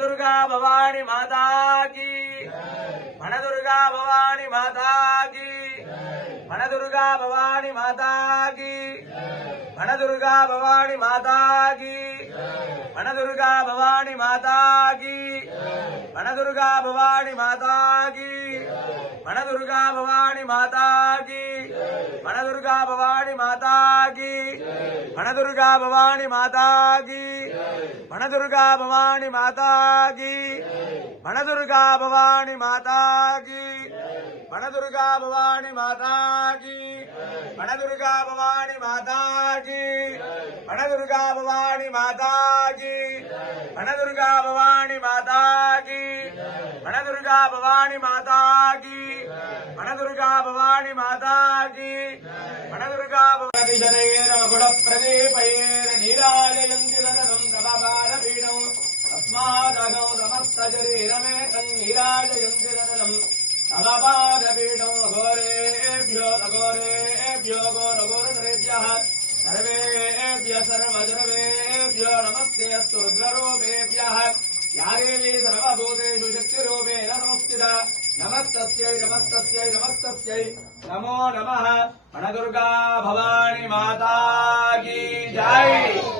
वनदुर्गा भवानी माता की, वनदुर्गा भवानी माता की, वनदुर्गा भवानी माता की, वनदुर्गा भवानी माता की, वनदुर्गा भवानी माता की, वनदुर्गा भवानी माता की, वनदुर्गा भवानी माता की, वनदुर्गा भवानी माता की, वनदुर्गा भवानी माता की, वनदुर्गा भवानी माता की, वनदुर्गा भवानी माता की, वनदुर्गा भवानी माता की, वनदुर्गा भवानी माता की, वनदुर्गा भवानी माता की, वनदुर्गा भवानी माता की, वनदुर्गा भवानी माता की, वनदुर्गा भवानी माता की, वनदुर्गा भवानी शरीरमगुण प्रदीपैर्नीराजयन्ति रततं तवपादपीठम् अस्मादगौ समस्त शरीरमेतं नीराजयन्ति रततं तवपादपीठम् घोरेभ्यो घोरघोरतरेभ्यः सर्वेभ्यः सर्वजर्वेभ्यो नमस्ते अस्तु रुद्ररूपेभ्यः या देवी सर्वभूतेषु शक्तिरूपेण संस्थिता नमस्तस्यै नमस्तस्यै नमस्तस्यै नमो नमः। वनदुर्गा भवानी माता की जय।